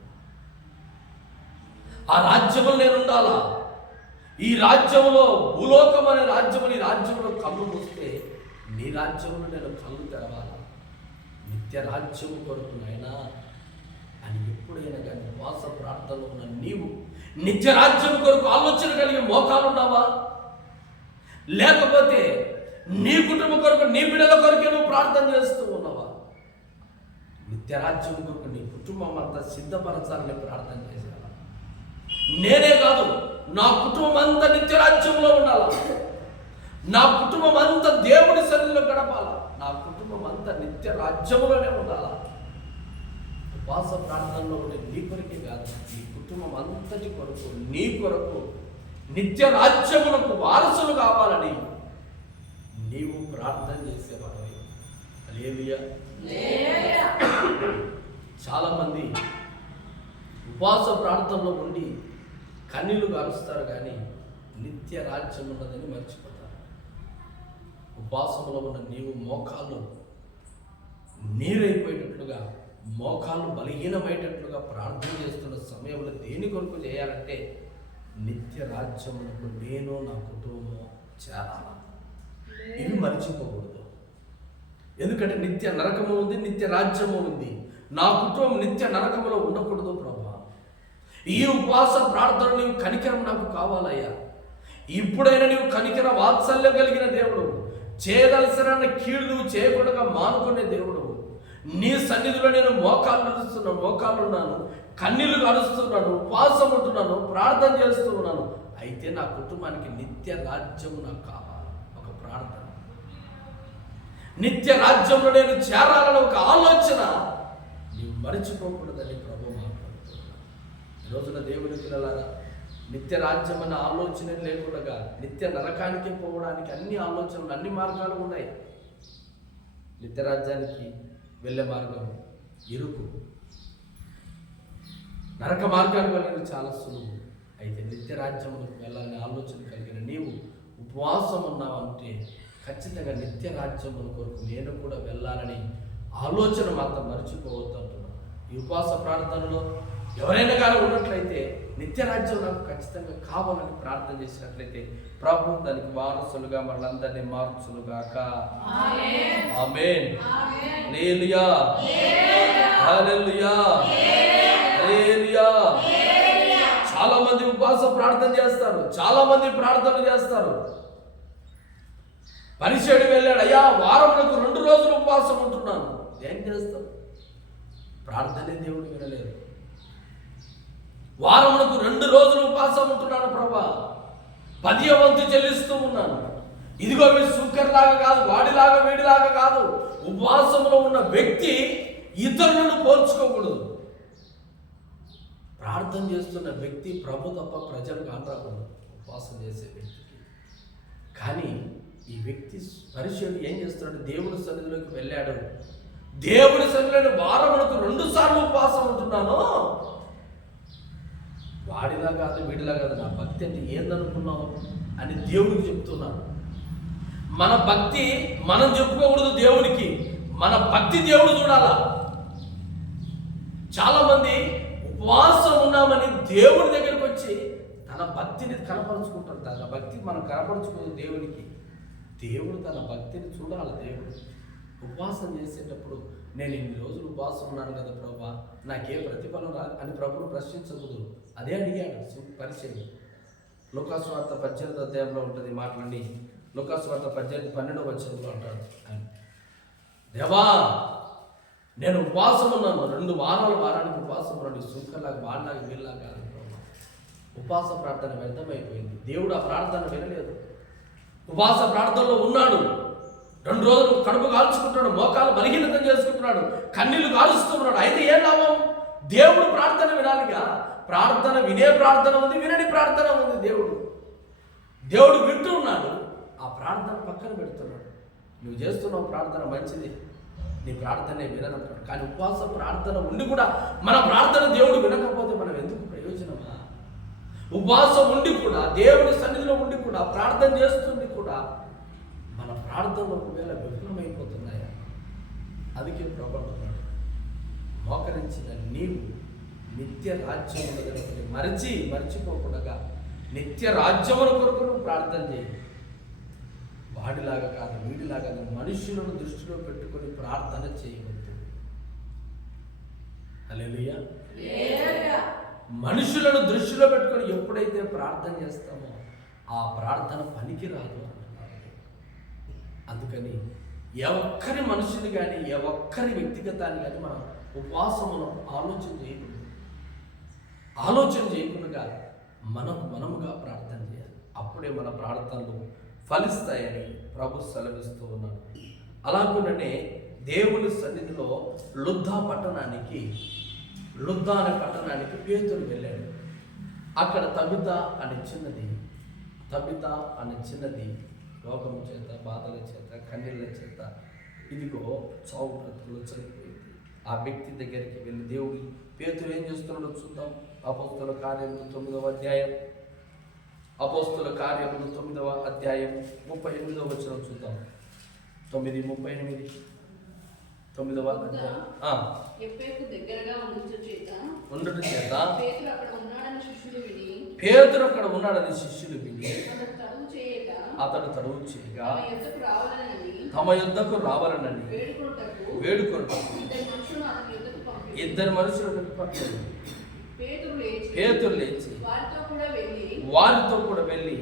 ఆ రాజ్యములు నేనుండాలా. ఈ రాజ్యములో భూలోకం అనే రాజ్యము, నీ రాజ్యములో కళ్ళు మూస్తే నీ రాజ్యములో నేను కళ్ళు తెరవాలా. నిత్య రాజ్యము కొరకు నాయనా అని ఎప్పుడైనా కానీ ఉపవాస ప్రార్థనలో ఉన్న నీవు నిత్య రాజ్యం కొరకు ఆలోచన కలిగి మోకాలు ఉన్నావా? లేకపోతే నీ కుటుంబం కొరకు, నీ బిడ్డల కొరకే నువ్వు ప్రార్థన చేస్తూ ఉన్నావా? నిత్య రాజ్యం కొరకు నీ కుటుంబం అంతా సిద్ధపరచాలని ప్రార్థన చేసేవా? నేనే కాదు, నా కుటుంబం అంతా నిత్య రాజ్యంలో ఉండాలా, నా కుటుంబం అంతా దేవుడి సన్నిధిలో గడపాలా, నా కుటుంబం అంతా నిత్య రాజ్యంలోనే ఉండాలా. ఉపవాస ప్రార్థనలో ఉండే నీ కొరకే కాదు, నీ కుటుంబం అంతటి కొరకు, నీ కొరకు నిత్య రాజ్యమునకు వారసులు కావాలని నీవు ప్రార్థన చేసేవాడు. చాలామంది ఉపవాస ప్రార్థనలో ఉండి కన్నీళ్లు గారుస్తారు కానీ నిత్య రాజ్యం ఉన్నదని మర్చిపోతారు. ఉపవాసంలో ఉన్న నీవు మోకాళ్ళు నీరైపోయేటట్లుగా, మోకాళ్ళు బలహీనమయ్యేటట్లుగా ప్రార్థన చేస్తున్న సమయంలో దేని కొరకు చేయాలంటే నిత్య రాజ్యమునకు నేను నా కుటుంబం చేరాలి. ఇవి మర్చిపోకూడదు. ఎందుకంటే నిత్య నరకము ఉంది, నిత్య రాజ్యము ఉంది. నా కుటుంబం నిత్య నరకములో ఉండకూడదు ప్రభా. ఈ ఉపవాస ప్రార్థన నీవు కనికరం నాకు కావాలయ్యా. ఇప్పుడైనా నీవు కనికర వాత్సల్యం కలిగిన దేవుడు, చేయదలసిన కీడు నువ్వు చేయకుండా మానుకునే దేవుడు. నీ సన్నిధిలో నేను మోకాళ్ళున్నాను, కన్నీళ్లు కలుస్తున్నాను, ఉపవాసం ఉంటున్నాను, ప్రార్థన చేస్తూ ఉన్నాను. అయితే నా కుటుంబానికి నిత్య రాజ్యం నాకు కావాలి. ఒక ప్రార్థన, నిత్య రాజ్యంలో నేను చేరాలని ఒక ఆలోచన నీవు మరిచిపోకూడదని ప్రభు మాట్లాడుతున్నాను. ఈ రోజున దేవుని పిల్లలారా, నిత్య రాజ్యం అన్న ఆలోచన లేకుండా నిత్య నరకానికి పోవడానికి అన్ని ఆలోచనలు, అన్ని మార్గాలు ఉన్నాయి. నిత్య రాజ్యానికి వెళ్ళే మార్గం ఇరుకు, నరక మార్గానికి వెళ్ళడం చాలా సులువు. అయితే నిత్య రాజ్యంలోకి వెళ్ళాలని ఆలోచన కలిగిన నీవు ఉపవాసం ఉన్నావంటే ఖచ్చితంగా నిత్య రాజ్యముల కొరకు నేను కూడా వెళ్ళాలని ఆలోచన మాత్రం మర్చిపోవద్దు అంటున్నాను. ఈ ఉపవాస ప్రార్థనలో ఎవరైనా కానీ ఉన్నట్లయితే నిత్య రాజ్యం నాకు ఖచ్చితంగా కావాలని ప్రార్థన చేసినట్లయితే ప్రభు దానికి వారసులుగా మనందరినీ మార్చునుగాక. ఆమేన్. హల్లెలూయా, హల్లెలూయా, హల్లెలూయా. చాలా మంది ఉపవాస ప్రార్థన చేస్తారు, చాలా మంది ప్రార్థన చేస్తారు. పరిచయుడు వెళ్ళాడు, అయ్యా వారములకు 2 రోజులు ఉపవాసం ఉంటున్నాను. ఏం చేస్తాం? ప్రార్థనే దేవుడు వినలేదు. వారములకు 2 రోజులు ఉపవాసం ఉంటున్నాను ప్రభా, 10వ వంతు చెల్లిస్తూ ఉన్నాను. ఇదిగో మీ శుకర్లాగా కాదు, వాడిలాగా వీడిలాగా కాదు. ఉపవాసంలో ఉన్న వ్యక్తి ఇతరులను పోల్చుకోకూడదు. ప్రార్థన చేస్తున్న వ్యక్తి ప్రభు తప్ప ప్రజలు కానరాకూడదు ఉపవాసం చేసే వ్యక్తికి. కానీ ఈ వ్యక్తి పరిచయుడు ఏం చేస్తున్నాడు? దేవుడి సన్నిధిలోకి వెళ్ళాడు. దేవుడి సన్నిధిలో వారములకు 2 సార్లు ఉపవాసం ఉంటున్నాను. వాడిలా కాదు, వీడిలా కాదు, నా భక్తి అంటే ఏందనుకున్నావు అని దేవుడికి చెప్తున్నాను. మన భక్తి మనం చెప్పుకోకూడదు దేవుడికి, మన భక్తి దేవుడు చూడాలా. చాలా మంది ఉపవాసం ఉన్నామని దేవుడి దగ్గరికి వచ్చి తన భక్తిని కనపరుచుకుంటారు. తన భక్తి మనం కనపరుచుకోదు దేవునికి. దేవుడు తన భక్తిని చూడాలి. దేవుడు ఉపవాసం చేసేటప్పుడు నేను ఇన్ని రోజులు ఉపవాసం ఉన్నాను కదా ప్రభా, నాకే ప్రతిఫలం రాదు అని ప్రభువును ప్రశ్నించకూడదు. అదే అడిగాడు పరిచయం. లూకాసు వార్త 18వ అధ్యాయంలో ఉంటుంది మాటలని. లూకాసు వార్త 18:12వ వచనంలో అంటాడు, దేవా నేను ఉపవాసం ఉన్నాను, 2 వారానికి ఉపవాసం ఉన్నాను. సుంకర్లాగా వాళ్ళలాగా వీళ్ళలాగా కాదు ప్రభా. ఉపవాస ప్రార్థన వ్యర్థమైపోయింది. దేవుడు ఆ ప్రార్థన వినలేదు. ఉపవాస ప్రార్థనలో ఉన్నాడు, 2 రోజులు కడుపు కాల్చుకుంటున్నాడు, మోకాలు బలహీనతం చేసుకుంటున్నాడు, కన్నీళ్లు కాలుస్తున్నాడు. అయితే ఏం లాభం? దేవుడు ప్రార్థన వినాలిగా. ప్రార్థన వినే ప్రార్థన ఉంది, వినని ప్రార్థన ఉంది. దేవుడు వింటూ ఉన్నాడు, ఆ ప్రార్థన పక్కన పెడుతున్నాడు. నువ్వు చేస్తున్నావు ప్రార్థన మంచిది, నీ ప్రార్థనే విననంటాడు. కానీ ఉపవాస ప్రార్థన ఉండి కూడా మన ప్రార్థన దేవుడు వినకపోతే మనం ఎందుకు ప్రయోజనమా? ఉపవాసం ఉండి కూడా, దేవుడి సన్నిధిలో ఉండి కూడా, ప్రార్థన చేస్తుంది కూడా మన ప్రార్థనలు ఒకవేళ విఫలమైపోతున్నాయా? అందుకే ప్రభు అంటున్నాడు, మోకరించిన నీవు నిత్య రాజ్యమును మర్చిపోకుండా నిత్య రాజ్యముల కొరకు నువ్వు ప్రార్థన చేయి. వాడిలాగా కాదు, వీడిలాగా మనుషులను దృష్టిలో పెట్టుకొని ప్రార్థన చేయవద్దు. హల్లెలూయా. మనుషులను దృష్టిలో పెట్టుకొని ఎప్పుడైతే ప్రార్థన చేస్తామో ఆ ప్రార్థన పనికి రాదు అంటున్నారు. అందుకని ఏ ఒక్కరి మనుషుని కానీ, ఏ ఒక్కరి వ్యక్తిగతాన్ని కానీ మనం ఉపవాసమును ఆలోచన చేయకుండా మనముగా ప్రార్థన చేయాలి. అప్పుడే మన ప్రార్థనలు ఫలిస్తాయని ప్రభు సెలవిస్తూ ఉన్నాడు. అలాగుననే దేవుని సన్నిధిలో లుద్దా అనే పట్టణానికి పేతురు వెళ్ళాడు. అక్కడ తబిత అనే చిన్నది రోగం చేత, బాధల చేత, కన్నీళ్ళ చేత ఇదిగో చావు బ్రతుకులో చనిపోయింది. ఆ వ్యక్తి దగ్గరికి వెళ్ళి దేవుడు పేతురు ఏం చేస్తున్నాడో చూద్దాం. అపోస్తుల కార్యములు 9వ అధ్యాయం, అపోస్తుల కార్యములు 9వ అధ్యాయం 38వ వచనం చూద్దాం. 9:38 9వ అధ్యాయం. యొప్పేకు దగ్గరగా ఉండటం చేత పేతురు అక్కడ ఉన్నాడని శిష్యులు విని అతడు తడువు చేయగా తమ యొద్దకు రావాలనని వేడుకొనుటకు ఇద్దరు మనుషులను పంపాడు. పేతురు లేచి వారితో కూడా వెళ్ళి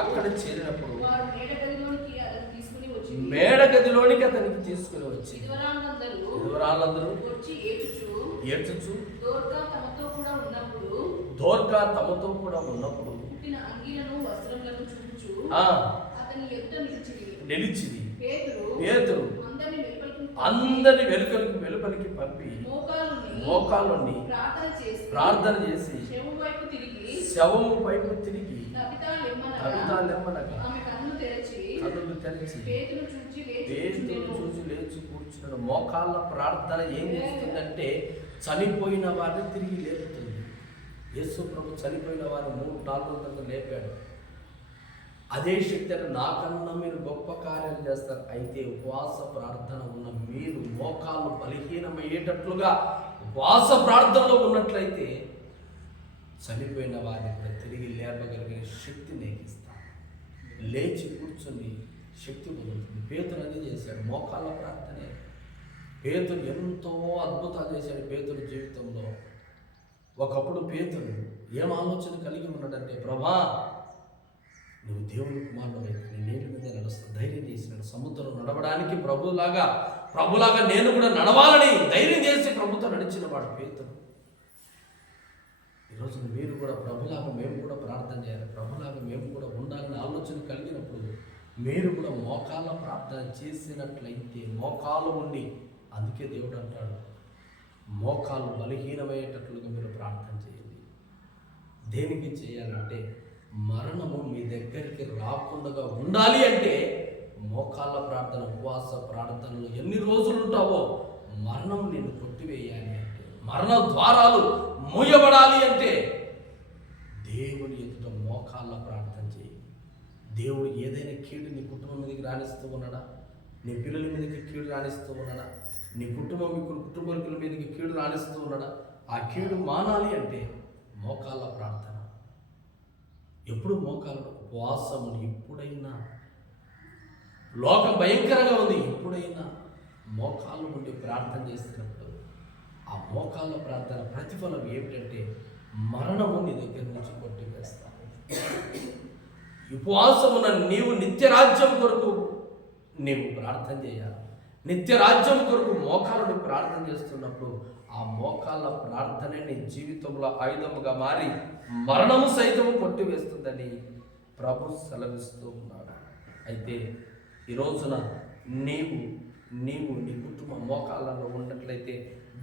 అక్కడ చేరినప్పుడు మేడ గదిలోనికి అతనికి తీసుకుని వచ్చి విధవరాళ్ళందరూ ఏడ్చుచు దోర్కా తమతో కూడా ఉన్నప్పుడు నిలిచిది. పేతురు అందరి వెలుపలికి పంపి మోకాళ్ళని ప్రార్థన చేసి శవము వైపు తిరిగి కన్నులు తెరిచి పేతురు చూసి లేచి కూర్చున్నాడు. మోకాళ్ళ ప్రార్థన ఏం చేస్తుందంటే చనిపోయిన వారిని తిరిగి లేపుతుంది. యేసు ప్రభు చనిపోయిన వారిని 3-4 రోజుల లేపాడు. అదే శక్తి అంటే నాకన్నా మీరు గొప్ప కార్యాలు చేస్తారు. అయితే ఉపవాస ప్రార్థన ఉన్న మీరు మోకాళ్ళు బలహీనమయ్యేటట్లుగా ఉపవాస ప్రార్థనలో ఉన్నట్లయితే చనిపోయిన వారిని కూడా తిరిగి లేపగలిగిన శక్తి నేకిస్తాను. లేచి కూర్చొని శక్తి పొందుతుంది. పేతురు అదే చేశాడు. మోకాళ్ళ ప్రార్థనే. పేతురు ఎంతో అద్భుతాలు చేశాడు. పేతురు జీవితంలో ఒకప్పుడు పేతురు ఏం ఆలోచన కలిగి ఉన్నాడంటే, ప్రభా నువ్వు దేవుని కుమారుడు అయితే నేను నీళ్ళ మీద నడుస్తాను ధైర్యం చేసినాడు. సముద్రం నడవడానికి ప్రభులాగా నేను కూడా నడవాలని ధైర్యం చేసి ప్రభుతో నడిచిన వాడు పేతురు. ఈరోజు మీరు కూడా ప్రభులాగా మేము కూడా ప్రార్థన చేయాలి, ప్రభులాగా మేము కూడా ఉండాలని ఆలోచన కలిగినప్పుడు మీరు కూడా మోకాళ్ళ ప్రార్థన చేసినట్లయితే మోకాలు ఉండి, అందుకే దేవుడు అంటాడు మోకాలు బలహీనమయ్యేటట్లుగా మీరు ప్రార్థన చేయండి. దేనికి చేయాలంటే మరణము మీ దగ్గరికి రాకుండా ఉండాలి అంటే మోకాళ్ళ ప్రార్థన, ఉపవాస ప్రార్థనలు ఎన్ని రోజులు ఉంటావో మరణం నిన్ను కొట్టివేయాలి అంటే, మరణ ద్వారాలు మూయబడాలి అంటే దేవుని ఎదుట మోకాళ్ళ ప్రార్థన చేయి. దేవుడు ఏదైనా కీడు నీ కుటుంబం మీదకి రాణిస్తూ ఉన్నాడా? నీ పిల్లల మీదకి కీడు రాణిస్తూ ఉన్నాడా? నీ కుటుంబీకుల మీదకి కీడు రాణిస్తూ ఉన్నాడా? ఆ కీడు మానాలి అంటే మోకాళ్ళ ప్రార్థన. ఎప్పుడు మోకాళ్ళ ఉపవాసము. ఎప్పుడైనా లోకం భయంకరంగా ఉంది, ఎప్పుడైనా మోకాళ్ళు ఉండి ప్రార్థన చేస్తున్నప్పుడు ఆ మోకాళ్ళ ప్రార్థన ప్రతిఫలం ఏమిటంటే మరణము నీ దగ్గర నుంచి కొట్టివేస్తాను. ఉపవాసమున నీవు నిత్యరాజ్యం కొరకు నీవు ప్రార్థన చేయాలి. నిత్యరాజ్యం కొరకు మోకాళ్ళని ప్రార్థన చేస్తున్నప్పుడు ఆ మోకాళ్ళ ప్రార్థనే నీ జీవితంలో ఆయుధముగా మారి మరణము సైతము కొట్టివేస్తుందని ప్రభు సెలవిస్తూ ఉన్నాడు. అయితే ఈ రోజున నీవు నీ కుటుంబం మోకాళ్ళలో ఉన్నట్లయితే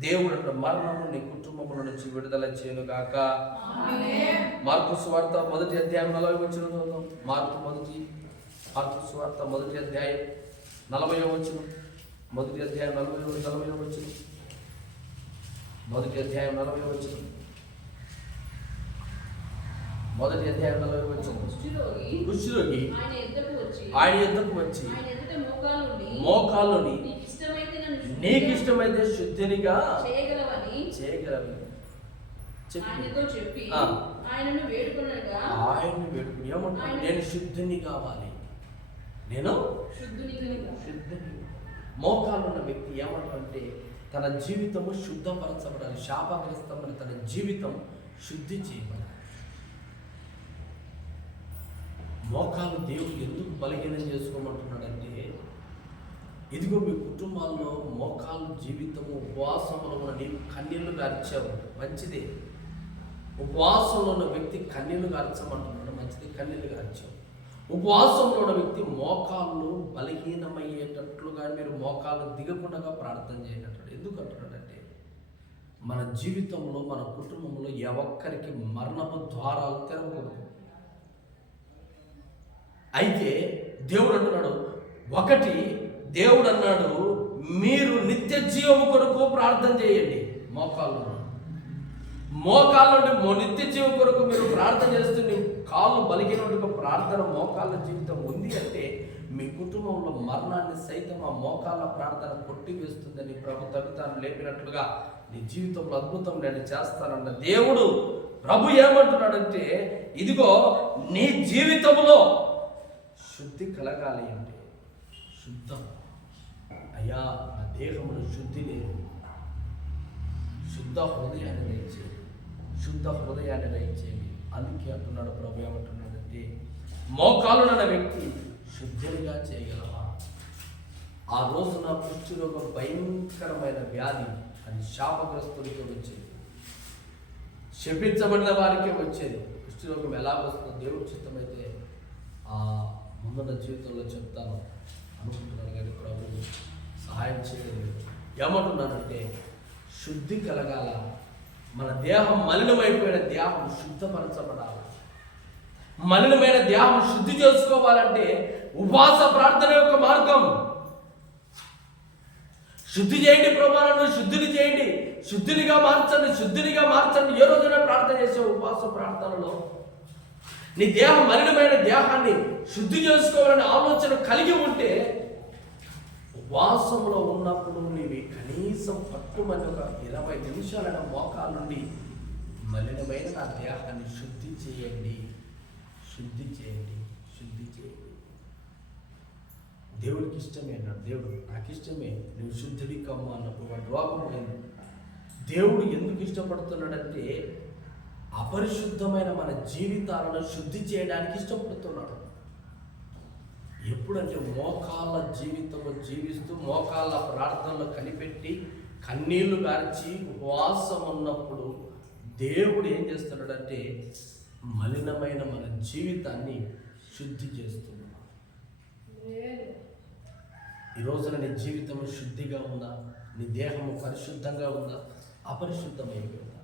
దేవుడు మరణము నీ కుటుంబముల నుంచి విడుదల చేయనుగాక. మార్కు సువార్త 1వ అధ్యాయం 40వ వచనం చదువుదాం. మార్కు సువార్త 1వ అధ్యాయం 40వ వచనం. 1వ అధ్యాయం 40వ వచనం. 1వ అధ్యాయం 40వ వచనం. 1వ అధ్యాయం 40వ వచనం. కుష్ఠరోగి ఆయన ఎద్దకు వచ్చి మోకాళ్ళుని నీకు ఇష్టమైతే శుద్ధినిగా చేయగలవని చెప్పి ఆయనను వేడుకుని ఏమంటాడు? నేను శుద్ధిని కావాలి, నేను శుద్ధిని. మోకాలు ఉన్న వ్యక్తి ఏమంటాడంటే తన జీవితము శుద్ధపరచబడాలి, శాపగ్రస్తమైన తన జీవితం శుద్ధి చేయబడాలి. మోకాలు దేవుడు ఎందుకు బలహీనం చేసుకోమంటున్నాడంటే, ఇదిగో మీ కుటుంబాల్లో మోకాలు జీవితము ఉపవాసంలో ఉన్న నీవు కన్నీళ్లు గార్చావు, మంచిదే. ఉపవాసంలో ఉన్న వ్యక్తి కన్నీళ్లు గార్చమంటున్నాడు, మంచిది, కన్నీళ్లు గార్చావు. ఉపవాసంలో ఉన్న వ్యక్తి మోకాళ్ళు బలహీనమయ్యేటట్లుగా మీరు మోకాళ్ళు దిగకుండా ప్రార్థన చేయనట్టు. ఎందుకు అంటున్నాడంటే మన జీవితంలో మన కుటుంబంలో ఏ ఒక్కరికి మరణపు ద్వారాలు తెరవకూడదు. అయితే దేవుడు అంటున్నాడు, ఒకటి దేవుడు అన్నాడు, మీరు నిత్య జీవము కొరకు ప్రార్థన చేయండి. మోకాళ్ళ నుండి నిత్య జీవం కొరకు మీరు ప్రార్థన చేస్తుంది. కాళ్ళు బలిగినటువంటి ప్రార్థన మోకాళ్ళ జీవితం ఉంది అంటే మీ కుటుంబంలో మరణాన్ని సైతం ఆ మోకాళ్ళ ప్రార్థన కొట్టివేస్తుందని ప్రభు తగ్గుతాను లేపినట్లుగా నీ జీవితంలో అద్భుతం నేను చేస్తానన్న దేవుడు ప్రభు ఏమంటున్నాడంటే, ఇదిగో నీ జీవితంలో శుద్ధి కలగాలి అంటే శుద్ధం. అయ్యా నా దేహంలో శుద్ధి లేదు, శుద్ధ హృదయాన్ని దయచేయండి, శుద్ధ హృదయాన్ని దయచేయండి. అందుకే అంటున్నాడు ప్రభు ఏమంటున్నాడంటే, మోకాలున్న వ్యక్తి శుద్ధిగా చేయగలవా? ఆ రోజున కుష్ఠరోగం భయంకరమైన వ్యాధి, అది శాపగ్రస్తుడికి వచ్చేది, శపించబడిన వారికే వచ్చేది. కుష్ఠరోగం ఎలా వస్తుందో దేవుడి చిత్తమైతే ఆ ముందున్న జీవితంలో చెప్తాను అనుకుంటున్నాను, కానీ ప్రభు సహాయం చేయలేదు. ఏమంటున్నానంటే శుద్ధి కలగాల, మన దేహం మలినమైపోయిన దేహం శుద్ధపరచబడాలి. మలినమైన దేహం శుద్ధి చేసుకోవాలంటే ఉపవాస ప్రార్థన యొక్క మార్గం. శుద్ధి చేయండి ప్రభావాలను, శుద్ధిని చేయండి, శుద్ధినిగా మార్చండి, శుద్ధినిగా మార్చండి. ఏ రోజున ప్రార్థన చేసే ఉపవాస ప్రార్థనలో నీ దేహం మలినమైన దేహాన్ని శుద్ధి చేసుకోవాలనే ఆలోచన కలిగి ఉంటే ఉపవాసంలో ఉన్నప్పుడు నీవి కనీసం పట్టుమని ఒక 20 నిమిషాలైన మోకాల నుండి మలినమైన నా దేహాన్ని శుద్ధి చేయండి, శుద్ధి చేయండి, శుద్ధి చేయండి. దేవుడికి ఇష్టమే అన్నాడు. దేవుడు నాకు ఇష్టమే, నువ్వు శుద్ధుడి కమ్మ అన్నప్పుడు వాడు రోగమైంది. దేవుడు ఎందుకు ఇష్టపడుతున్నాడంటే అపరిశుద్ధమైన మన జీవితాలను శుద్ధి చేయడానికి ఇష్టపడుతున్నాడు. ఎప్పుడంటే మోకాళ్ళ జీవితము జీవిస్తూ మోకాళ్ళ ప్రార్థనలు కనిపెట్టి కన్నీళ్లు గార్చి ఉపవాసం ఉన్నప్పుడు దేవుడు ఏం చేస్తున్నాడంటే మలినమైన మన జీవితాన్ని శుద్ధి చేస్తున్నాడు. ఈ రోజున నీ జీవితం శుద్ధిగా ఉందా? నీ దేహము పరిశుద్ధంగా ఉందా? అపరిశుద్ధమైపోయిందా?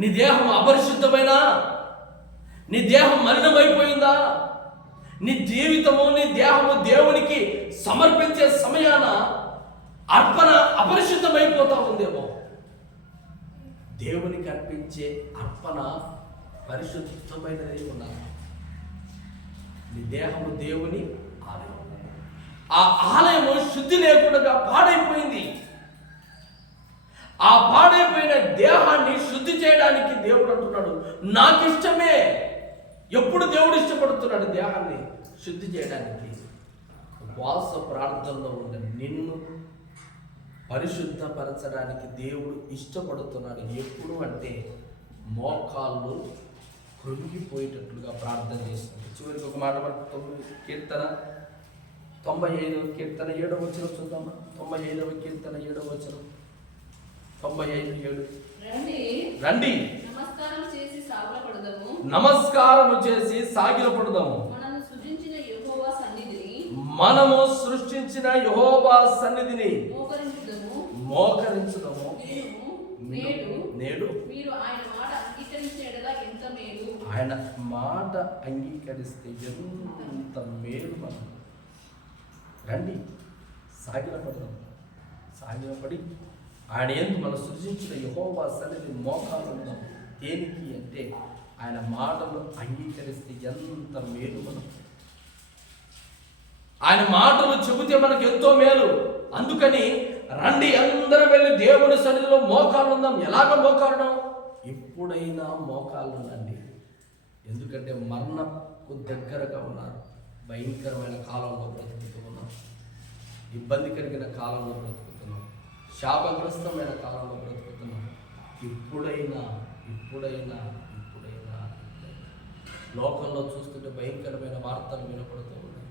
నీ దేహం అపరిశుద్ధమైనా, నీ దేహం మలినమైపోయిందా? నీ జీవితము నీ దేహము దేవునికి సమర్పించే సమయాన అర్పణ అపరిశుద్ధమైపోతా ఉందేమో. దేవునికి అర్పించే అర్పణ పరిశుద్ధమైనది ఉండాలి. నీ దేహము దేవుని ఆలయం, ఆ ఆలయము శుద్ధి లేకుండా పాడైపోయింది. ఆ పాడైపోయిన దేహాన్ని శుద్ధి చేయడానికి దేవుడు అంటున్నాడు నాకు ఇష్టమే. ఎప్పుడు దేవుడు ఇష్టపడుతున్నాడు దేహాన్ని శుద్ధి చేయడానికి? ఉపవాస ప్రార్థనలో ఉన్న నిన్ను పరిశుద్ధపరచడానికి దేవుడు ఇష్టపడుతున్నాడు. ఎప్పుడు అంటే మోకాళ్ళు కృంగిపోయేటట్లుగా ప్రార్థన చేసినప్పుడు. చివరికి ఒక మాట మనకు కీర్తన 95వ కీర్తన 7వ వచనం చూద్దామా? 95వ కీర్తన 7వ వచనం, 95:7. రండి నమస్కారం చేసి సాగిలపడదాము, నమస్కారము చేసి సాగిలపడదాము. మనము సృష్టించిన యెహోవా సన్నిధిని మోకరించుదాము. నేడు మీరు ఆయన మాట అంగీకరించేలా ఎంత మేలు. ఆయన మాట అంగీకరిస్తే ఎంత మేలు. మనం రండి సాగిలపడదాం. సాగిలపడి ఆయన ఎందుకు మనం సృష్టించిన యెహోవా సన్నిధి మోకాలు ఉందాం. దేనికి అంటే ఆయన మాటలు అంగీకరిస్తే ఎంత మేలు. మనం ఆయన మాటలు చెబితే మనకు ఎంతో మేలు. అందుకని రండి అందరం వెళ్ళి దేవుని సన్నిధిలో మోకాలు ఉందాం. ఎలాగ మోకాలున్నాం? ఎప్పుడైనా మోకాలు ఉండండి. ఎందుకంటే మరణకు దగ్గరగా ఉన్నారు. భయంకరమైన కాలంలో బ్రతుకుతూ ఉన్నాం, ఇబ్బంది కలిగిన కాలంలో బ్రతుకుతున్నాం, శాపగ్రస్తమైన కాలంలో బ్రతుకుతున్నాం. ఇప్పుడైనా ఇప్పుడైనా ఇప్పుడైనా లోకంలో చూస్తుంటే భయంకరమైన వార్తలు వినపడుతూ ఉన్నాయి.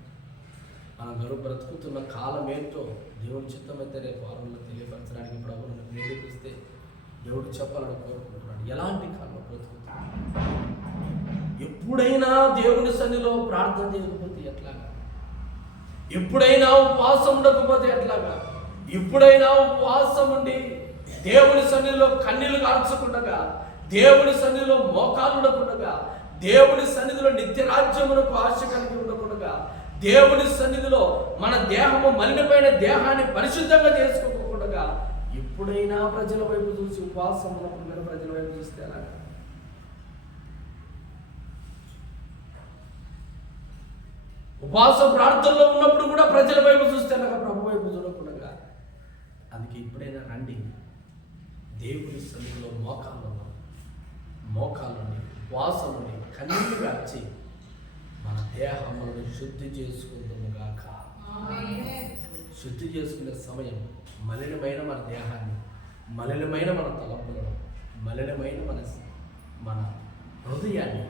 మనం బ్రతుకుతున్న కాలం ఏంటో దేవుడి చిత్తమైతే రేపు వారంలో తెలియపరచడానికి ప్రభువును ప్రేరేపిస్తే దేవుడు చెప్పాలని కోరుకుంటున్నాడు. ఎలాంటి కాలంలో బ్రతుకుతున్నాడు? ఎప్పుడైనా దేవుని సన్నిధిలో ప్రార్థన చేయకపోతే ఎట్లాగా? ఎప్పుడైనా ఉపవాసం ఉండకపోతే ఎట్లాగా? ఎప్పుడైనా ఉపవాసం ఉండి దేవుని సన్నిధిలో కన్నీళ్లు కార్చకుండగా, దేవుని సన్నిధిలో మోకాలు ఉండకుండగా, దేవుని సన్నిధిలో నిత్య రాజ్యమునకు ఆశ కలిగి ఉండకుండగా, దేవుని సన్నిధిలో మన దేహము మలినమైన దేహాన్ని పరిశుద్ధంగా చేసుకోకుండా ఎప్పుడైనా ప్రజల వైపు చూసి ఉపవాసం ఉన్నప్పుడు మీరు ప్రజల వైపు చూస్తే ఎలాగా? ఉపవాస ప్రార్థనలో ఉన్నప్పుడు కూడా ప్రజల వైపు చూస్తే ఎలాగా? ప్రభు వైపు చూడకుండా. అందుకే ఇప్పుడైనా రండి, దేవుని సన్నిధిలో మోకాళ్ళని ఉపవాసముని కన్నీళ్లు గార్చి మన దేహములను శుద్ధి చేసుకుందాము గాక. శుద్ధి చేసుకునే సమయం మలినమైన మన దేహాన్ని, మలినమైన మన తలపులను, మలినమైన మన హృదయాన్ని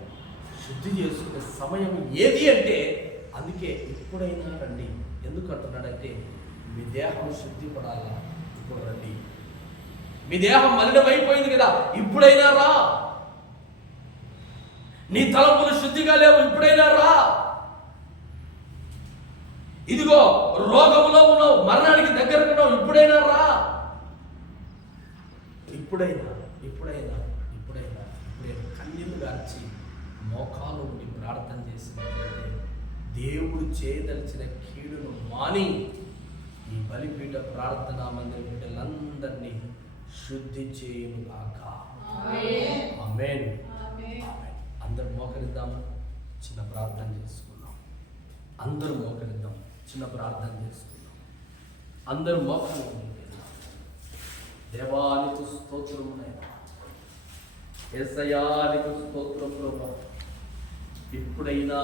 శుద్ధి చేసుకునే సమయం ఏది అంటే అందుకే ఎప్పుడైనా రండి. ఎందుకు అంటున్నాడంటే మీ దేహం శుద్ధి పడాలా, ఇప్పుడు రండి. మీ దేహం మలినమైపోయింది కదా, ఇప్పుడైనా రా. నీ తలంపులు శుద్ధిగా లేవు, ఇప్పుడైనా రా. ఇదిగో రోగములో ఉన్నావు, మరణానికి దగ్గరకు ఉన్నావు, ఇప్పుడైనా రా. ఇప్పుడైనా కన్నీళ్లు గార్చి మోకాలు ఉండి ప్రార్థన చేసినట్లయితే దేవుడు చేయదలిచిన కీడును మాని ఈ బలిపీఠ ప్రార్థనా మందిర బిడ్డలందరినీ శుద్ధి చేయును గాక. ఆమేన్. అందరూ మోకరిద్దామా? చిన్న ప్రార్థన చేసుకుందాం. అందరూ మోకరిద్దాం, చిన్న ప్రార్థన చేసుకుందాం. అందరూ మోకాలు దేవానికి స్తోత్రము నాయనా, యేసయ్యా నీకు స్తోత్రం ప్రభువా. ఇప్పుడైనా